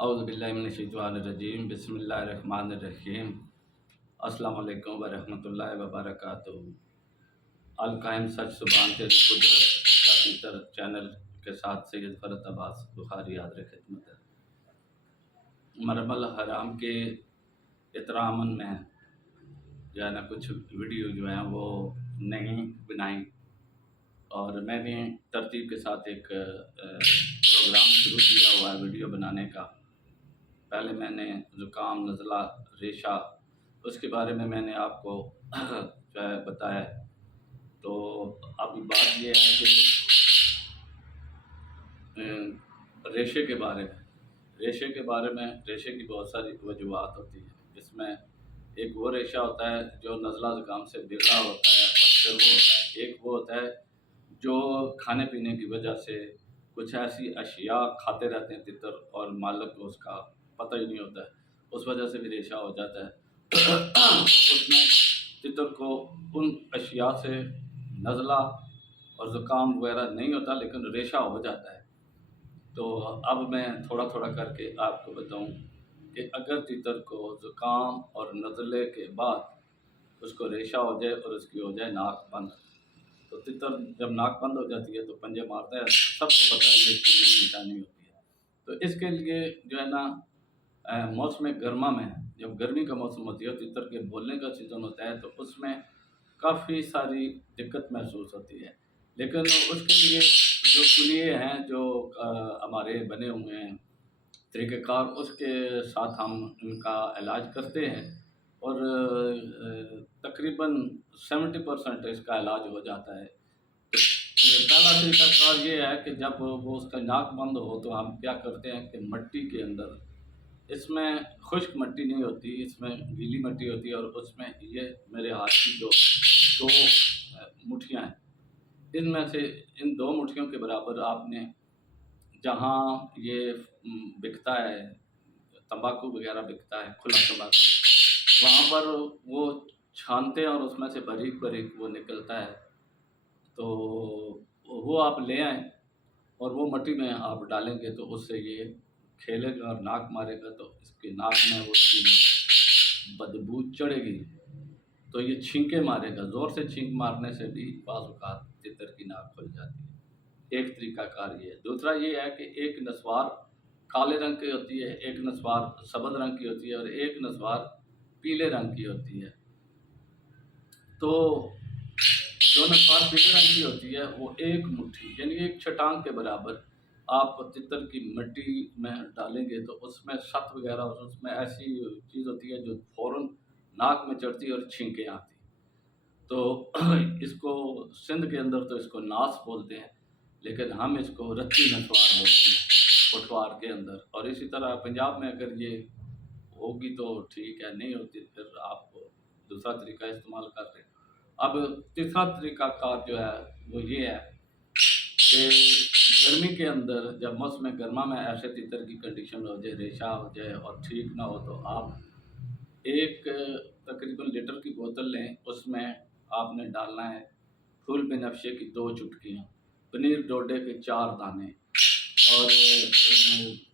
اعوذ باللہ من الشیطان الرجیم بسم اللہ الرحمن الرحیم السلام علیکم ورحمۃ اللہ وبرکاتہ۔ القائم سچ زبان تیری قدرت کا تیتر چینل کے ساتھ سید فرت عباس بخاری حاضر خدمت ہے۔ مرم الحرام کے احترام میں جو ہے نا کچھ ویڈیو جو ہیں وہ نہیں بنائیں، اور میں نے ترتیب کے ساتھ ایک پروگرام شروع کیا ہوا ہے ویڈیو بنانے کا۔ پہلے میں نے زکام، نزلہ، ریشہ، اس کے بارے میں نے آپ کو جو ہے بتایا۔ تو اب بات یہ ہے کہ ریشے کے بارے میں ریشے کی بہت ساری وجوہات ہوتی ہیں، جس میں ایک وہ ریشہ ہوتا ہے جو نزلہ زکام سے بگڑا ہوتا ہے، اور پھر وہ ہوتا ہے ایک وہ ہوتا ہے جو کھانے پینے کی وجہ سے کچھ ایسی اشیاء کھاتے رہتے ہیں تتر، اور مالک کو اس کا پتہ ہی نہیں ہوتا ہے، اس وجہ سے بھی ریشہ ہو جاتا ہے۔ اس میں تتر کو ان اشیاء سے نزلہ اور زکام وغیرہ نہیں ہوتا، لیکن ریشہ ہو جاتا ہے۔ تو اب میں تھوڑا تھوڑا کر کے آپ کو بتاؤں کہ اگر تتر کو زکام اور نزلے کے بعد اس کو ریشہ ہو جائے اور اس کی ہو جائے ناک بند، تو تتر جب ناک بند ہو جاتی ہے تو پنجے مارتا ہے، سب کو پتہ ہے یہ اس کی نئی نشانی ہوتی ہے۔ تو اس کے لیے جو ہے نا موسم گرما میں، جب گرمی کا موسم ہوتی ہے، تتر کے بولنے کا سیزن ہوتا ہے، تو اس میں کافی ساری دقت محسوس ہوتی ہے، لیکن اس کے لیے جو کلیے ہیں، جو ہمارے بنے ہوئے ہیں طریقہ کار، اس کے ساتھ ہم ان کا علاج کرتے ہیں، اور تقریباً 70% اس کا علاج ہو جاتا ہے۔ پہلا طریقہ کار یہ ہے کہ جب وہ اس کا ناک بند ہو تو ہم کیا کرتے ہیں کہ مٹی کے اندر، اس میں خشک مٹی نہیں ہوتی، اس میں گیلی مٹی ہوتی ہے، اور اس میں یہ میرے ہاتھ کی جو دو مٹھیاں ہیں، ان میں سے ان دو مٹھیوں کے برابر آپ نے جہاں یہ بکتا ہے، تمباکو وغیرہ بکتا ہے، کھلا تمباکو، وہاں پر وہ چھانتے ہیں اور اس میں سے باریک باریک وہ نکلتا ہے، تو وہ آپ لے آئیں اور وہ مٹی میں آپ ڈالیں گے تو اس سے یہ کھیلے گا اور ناک مارے گا، تو اس کی ناک میں وہ اس کی بدبو چڑھے گی، تو یہ چھینکے مارے گا، زور سے چھینک مارنے سے بھی بعض اوقات تتر کی ناک کھل جاتی ہے۔ ایک طریقہ کار یہ ہے۔ دوسرا یہ ہے کہ ایک نسوار کالے رنگ کی ہوتی ہے، ایک نسوار سبز رنگ کی ہوتی ہے، اور ایک نسوار پیلے رنگ کی ہوتی ہے۔ تو جو نسوار پیلے رنگ کی ہوتی ہے وہ ایک مٹھی یعنی ایک چٹان کے برابر آپ تتر کی مٹی میں ڈالیں گے، تو اس میں ست وغیرہ، اس میں ایسی چیز ہوتی ہے جو فوراً ناک میں چڑھتی ہے اور چھینکیں آتی، تو اس کو سندھ کے اندر تو اس کو ناس بولتے ہیں، لیکن ہم اس کو رتی نسوار بولتے ہیں پٹوار کے اندر۔ اور اسی طرح پنجاب میں اگر یہ ہوگی تو ٹھیک ہے، نہیں ہوتی پھر آپ دوسرا طریقہ استعمال کر رہے ہیں۔ اب تیسرا طریقہ کار جو ہے وہ یہ ہے کہ گرمی کے اندر جب موسم گرما میں ایسے تتر کی کنڈیشن ہو جائے، ریشہ ہو جائے اور ٹھیک نہ ہو، تو آپ ایک تقریباً لیٹر کی بوتل لیں، اس میں آپ نے ڈالنا ہے پھول بنفشے کی 2 چٹکیاں، پنیر ڈوڈے کے 4 دانے، اور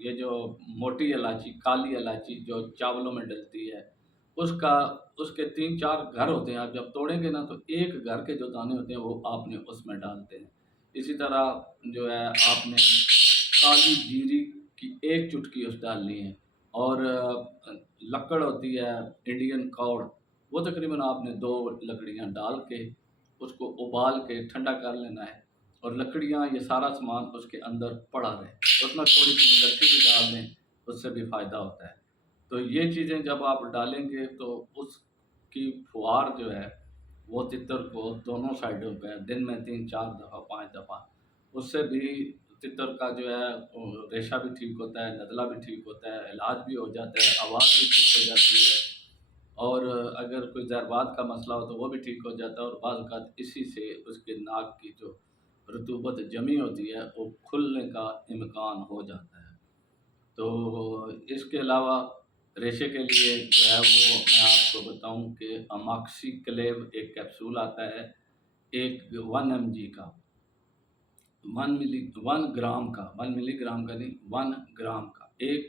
یہ جو موٹی الائچی، کالی الائچی جو چاولوں میں ڈلتی ہے، اس کے 3-4 گھر ہوتے ہیں۔ آپ جب توڑیں گے نا تو ایک گھر کے جو دانے ہوتے ہیں وہ آپ نے اس میں ڈالتے ہیں۔ اسی طرح جو ہے آپ نے کالی جیری کی 1 چٹکی اس ڈالنی ہے، اور لکڑ ہوتی ہے انڈین کوڑ، وہ تقریباً آپ نے 2 لکڑیاں ڈال کے اس کو ابال کے ٹھنڈا کر لینا ہے، اور لکڑیاں یہ سارا سامان اس کے اندر پڑا رہے، اس میں تھوڑی سی ملٹھی بھی ڈال دیں، اس سے بھی فائدہ ہوتا ہے۔ تو یہ چیزیں جب آپ ڈالیں گے تو اس کی فوار جو ہے وہ تتر کو دونوں سائڈوں پہ دن میں 3-4 دفعہ 5 دفعہ، اس سے بھی تتر کا جو ہے ریشہ بھی ٹھیک ہوتا ہے، نزلہ بھی ٹھیک ہوتا ہے، علاج بھی ہو جاتا ہے، آواز بھی ٹھیک ہو جاتی ہے، اور اگر کوئی ضربات کا مسئلہ ہو تو وہ بھی ٹھیک ہو جاتا ہے، اور بعض اوقات اسی سے اس کے ناک کی جو رطوبت جمی ہوتی ہے وہ کھلنے کا امکان ہو جاتا ہے۔ تو اس کے علاوہ ریشے کے لیے جو ہے وہ میں آپ کو بتاؤں کہ اماکسی کلیو ایک کیپسول آتا ہے، ایک 1 mg کا، 1 ملی گرام کا نہیں، 1 گرام کا 1